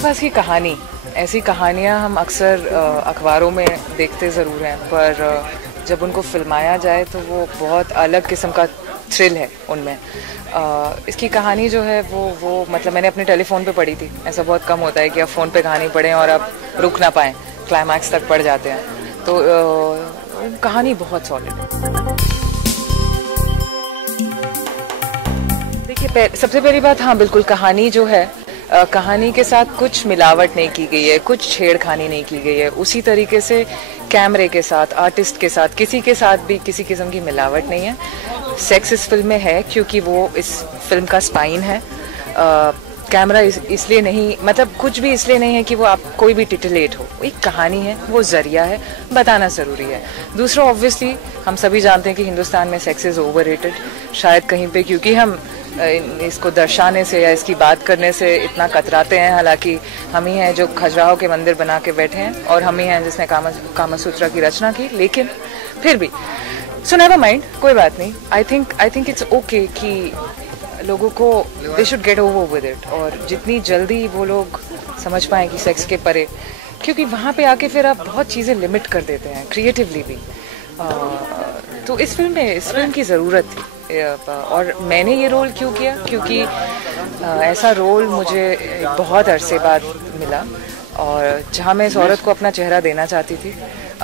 पास की कहानी, ऐसी कहानियाँ हम अक्सर अखबारों में देखते ज़रूर हैं, पर जब उनको फिल्माया जाए तो वो बहुत अलग किस्म का थ्रिल है उनमें। इसकी कहानी जो है वो मतलब मैंने अपने टेलीफोन पे पढ़ी थी। ऐसा बहुत कम होता है कि आप फ़ोन पे कहानी पढ़ें और आप रुक ना पाएँ, क्लाइमैक्स तक पढ़ जाते हैं। तो कहानी बहुत सॉलिड है। देखिए, सबसे पहली बात, हाँ बिल्कुल, कहानी जो है, कहानी के साथ कुछ मिलावट नहीं की गई है, कुछ छेड़खानी नहीं की गई है। उसी तरीके से कैमरे के साथ, आर्टिस्ट के साथ, किसी के साथ भी किसी किस्म की मिलावट नहीं है। सेक्स इस फिल्म में है क्योंकि वो इस फिल्म का स्पाइन है। कैमरा इसलिए नहीं, मतलब कुछ भी इसलिए नहीं है कि वो आप कोई भी टिटिलेट हो। एक कहानी है, वो जरिया है, बताना ज़रूरी है। दूसरा, ऑब्वियसली हम सभी जानते हैं कि हिंदुस्तान में सेक्स इज़ ओवररेटेड। शायद कहीं पे क्योंकि हम इसको दर्शाने से या इसकी बात करने से इतना कतराते हैं। हालांकि हम ही हैं जो खजुराहो के मंदिर बना के बैठे हैं और हम ही हैं जिसने कामसूत्रा की रचना की। लेकिन फिर भी सो नेवर माइंड, कोई बात नहीं। आई थिंक इट्स ओके कि लोगों को they should get over with it, और जितनी जल्दी वो लोग समझ पाएँ कि सेक्स के परे, क्योंकि वहाँ पे आके फिर आप बहुत चीज़ें लिमिट कर देते हैं क्रिएटिवली भी। तो इस फिल्म की ज़रूरत थी। और मैंने ये रोल क्यों किया, क्योंकि ऐसा रोल मुझे बहुत अरसे बाद मिला, और जहाँ मैं इस औरत को अपना चेहरा देना चाहती थी,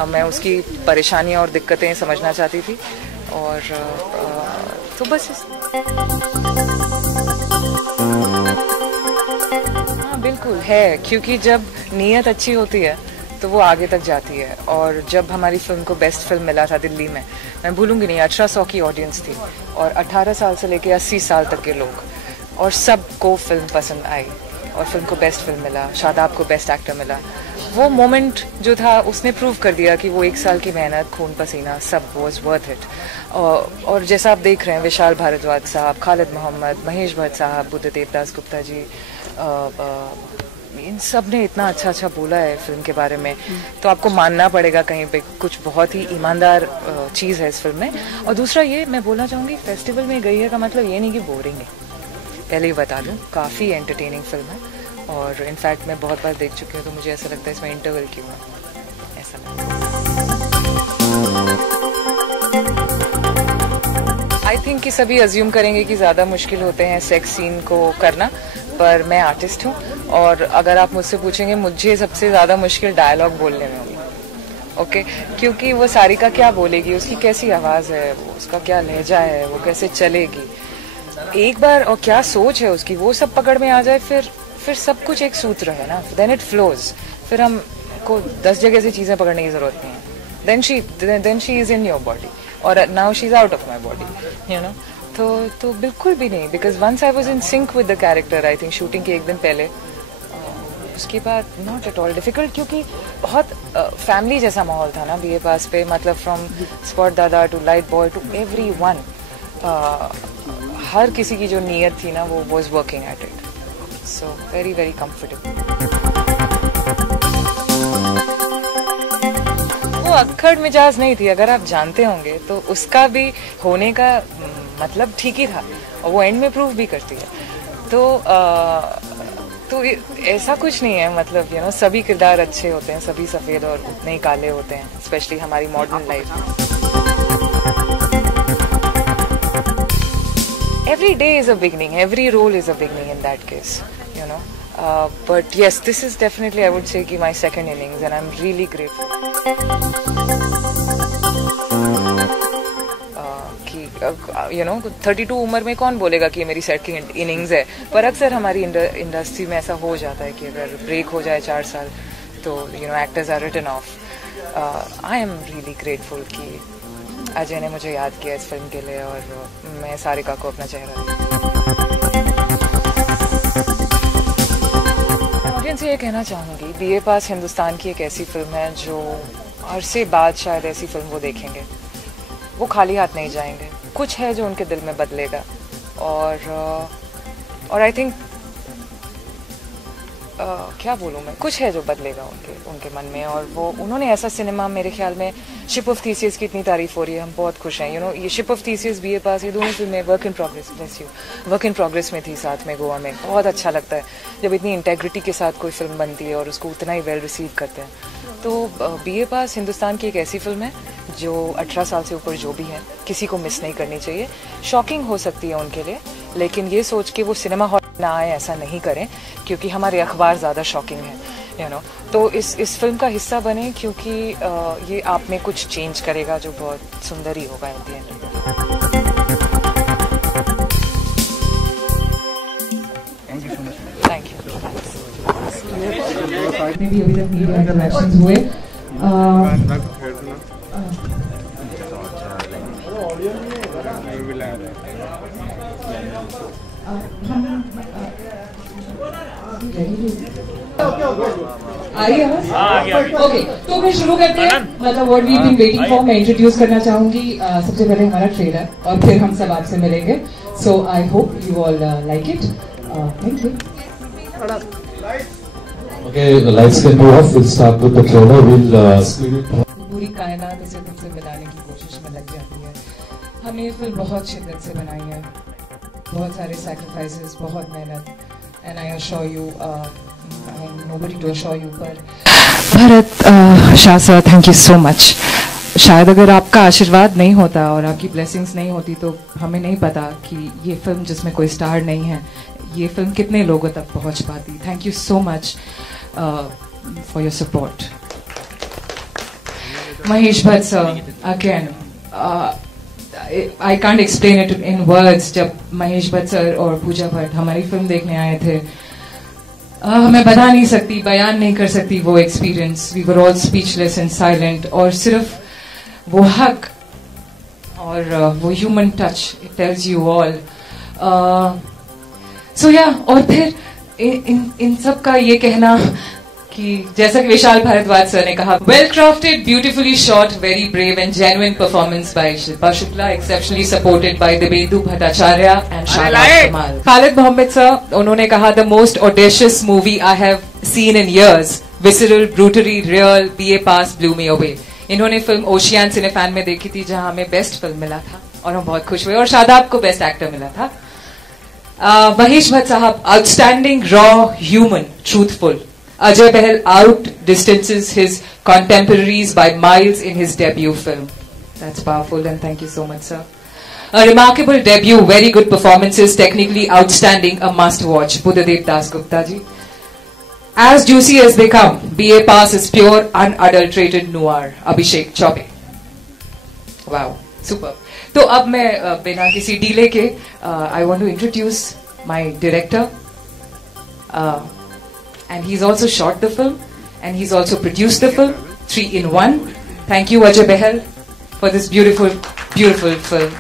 मैं उसकी परेशानियाँ और दिक्कतें समझना चाहती थी। और तो बस हाँ बिल्कुल है, क्योंकि जब नीयत अच्छी होती है तो वो आगे तक जाती है। और जब हमारी फिल्म को बेस्ट फिल्म मिला था दिल्ली में, मैं भूलूंगी नहीं, 1800 की ऑडियंस थी और 18 साल से लेकर 80 साल तक के लोग, और सबको फिल्म पसंद आई और फिल्म को बेस्ट फिल्म मिला, शादाब को बेस्ट एक्टर मिला। वो मोमेंट जो था उसने प्रूव कर दिया कि वो 1 साल की मेहनत, खून पसीना सब वाज वर्थ इट। और जैसा आप देख रहे हैं, विशाल भारद्वाज साहब, खालिद मोहम्मद, महेश भट्ट साहब, बुद्धदेव दास गुप्ता जी, इन सब ने इतना अच्छा बोला है फिल्म के बारे में, तो आपको मानना पड़ेगा कहीं पे कुछ बहुत ही ईमानदार चीज़ है इस फिल्म में। और दूसरा ये मैं बोलना चाहूँगी, फेस्टिवल में गई है का मतलब ये नहीं कि बोरिंग है, पहले ही बता दूँ, काफ़ी एंटरटेनिंग फिल्म है। और इनफैक्ट मैं बहुत बार देख चुकी हूँ, तो मुझे ऐसा लगता है इसमें इंटरवल क्यों है, ऐसा लगता है। आई थिंक कि सभी अज्यूम करेंगे कि ज़्यादा मुश्किल होते हैं सेक्स सीन को करना, पर मैं आर्टिस्ट हूँ, और अगर आप मुझसे पूछेंगे, मुझे सबसे ज़्यादा मुश्किल डायलॉग बोलने में होगी। ओके, क्योंकि वो सारिका क्या बोलेगी, उसकी कैसी आवाज़ है, उसका क्या लहजा है, वो कैसे चलेगी एक बार, और क्या सोच है उसकी, वो सब पकड़ में आ जाए, फिर सब कुछ एक सूत्र है ना, देन इट फ्लोज। फिर हम को 10 जगह से चीज़ें पकड़ने की ज़रूरत नहीं है। Then she is in your body, और now she is out of my body, you know. तो बिल्कुल भी नहीं, because once I was in sync with the character, I think shooting के 1 दिन पहले, उसके बाद नॉट एट ऑल डिफिकल्ट, क्योंकि बहुत फैमिली जैसा माहौल था ना BA पास पे, मतलब फ्रॉम स्पॉट दादा to light boy to every one, हर किसी की जो नीयत थी ना, वो was working at it, so very very comfortable. वो अक्खड़ मिजाज नहीं थी, अगर आप जानते होंगे तो उसका भी होने का मतलब ठीक ही था, और वो एंड में प्रूव भी करती है। तो ऐसा कुछ नहीं है, मतलब यू नो, सभी किरदार अच्छे होते हैं, सभी सफ़ेद और उतने ही काले होते हैं, स्पेशली हमारी मॉडर्न लाइफ में। Every day is a beginning, every role is a beginning in that case, you know. But yes, this is definitely, I would say, ki my second innings, and I'm really grateful. You know, 32 उम्र में कौन बोलेगा कि ये मेरी second innings है, पर अक्सर हमारी इंडस्ट्री में ऐसा हो जाता है कि अगर ब्रेक हो जाए 4 साल, तो you know, actors are written off. I am really grateful कि अजय ने मुझे याद किया इस फिल्म के लिए, और मैं सारिका को अपना चेहरा ऑडियंस से ये कहना चाहूँगी, BA पास हिंदुस्तान की एक ऐसी फिल्म है जो अरसे बाद शायद ऐसी फिल्म वो देखेंगे, वो खाली हाथ नहीं जाएंगे, कुछ है जो उनके दिल में बदलेगा। और आई थिंक क्या बोलूँ मैं, कुछ है जो बदलेगा उनके मन में। और वो उन्होंने ऐसा सिनेमा, मेरे ख्याल में शिप ऑफ थीसिस की इतनी तारीफ हो रही है, हम बहुत खुश हैं। ये शिप ऑफ थीसिस, बीए पास, ये दोनों फिल्में work in progress, bless you, work in progress में थी साथ में गोवा में। बहुत अच्छा लगता है जब इतनी इंटेग्रिटी के साथ कोई फिल्म बनती है और उसको उतना ही वेल रिसीव करते हैं। तो बीए पास हिंदुस्तान की एक ऐसी फिल्म है जो 18 साल से ऊपर जो भी है किसी को मिस नहीं करनी चाहिए। शॉकिंग हो सकती है उनके लिए, लेकिन ये सोच के वो सिनेमा हॉल ना आए ऐसा नहीं करें, क्योंकि हमारे अखबार ज़्यादा शॉकिंग है तो इस फिल्म का हिस्सा बने, क्योंकि ये आप में कुछ चेंज करेगा जो बहुत सुंदर ही होगा at the end. Thank okay, तो फिर शुरू करते हैं। मतलब what we been waiting for. मैं इंट्रोड्यूस करना चाहूंगी सबसे पहले हमारा ट्रेलर, और फिर हम सब आपसे मिलेंगे। So I hope you all like it. Thank you. Okay, the lights can go off. We'll start with the trailer. We'll screen it. पूरी कायनात उसे तुमसे मिलाने की कोशिश में लग जाती है। हमने ये फिल्म बहुत शिद्दत से बनाई है, बहुत सारे सैक्रिफाइसेस, बहुत मेहनत। And I assure you, nobody to assure you, पर Bharat Shah sir, thank you so much. शायद अगर आपका आशीर्वाद नहीं होता और आपकी ब्लेसिंग्स नहीं होती तो हमें नहीं पता कि ये फिल्म जिसमें कोई स्टार नहीं है, ये फिल्म कितने लोगों तक पहुंच पाती। Thank you so much for your support. Mahesh Bhatt sir, again I can't explain it in words. जब महेश भट्ट सर और पूजा भट्ट हमारी फिल्म देखने आए थे, मैं बता नहीं सकती, बयान नहीं कर सकती वो experience. We were all speechless and silent, और सिर्फ वो हक और वो human touch, it tells you all. So yeah, और फिर इन सब का ये कहना कि जैसा कि विशाल भारद्वाज सर ने कहा, well crafted, beautifully shot, very brave and genuine performance by Shilpa Shukla, exceptionally supported by Divyendu Bhattacharya and Shahnaz कमाल। खालिद मोहम्मद सर, उन्होंने कहा, the most audacious movie I have seen in years, visceral, brutally real, BA pass blue me away. इन्होंने film ocean Cinefan में देखी थी, जहां हमें best film मिला था और हम बहुत खुश हुए, और शादाब को बेस्ट एक्टर मिला था। महेश भट्ट साहब, outstanding, raw, human, truthful. Ajay Bahal outdistances his contemporaries by miles in his debut film. That's powerful, and thank you so much, sir. A remarkable debut, very good performances, technically outstanding, a must-watch. Buddhadev Das Gupta ji. As juicy as they come, BA Pass is pure, unadulterated noir. Abhishek Chope. Wow, super. तो अब मैं बिना किसी delay के I want to introduce my director. And he's also shot the film, and he's also produced the film, 3 in 1. Thank you, Ajay Bahal, for this beautiful, beautiful film.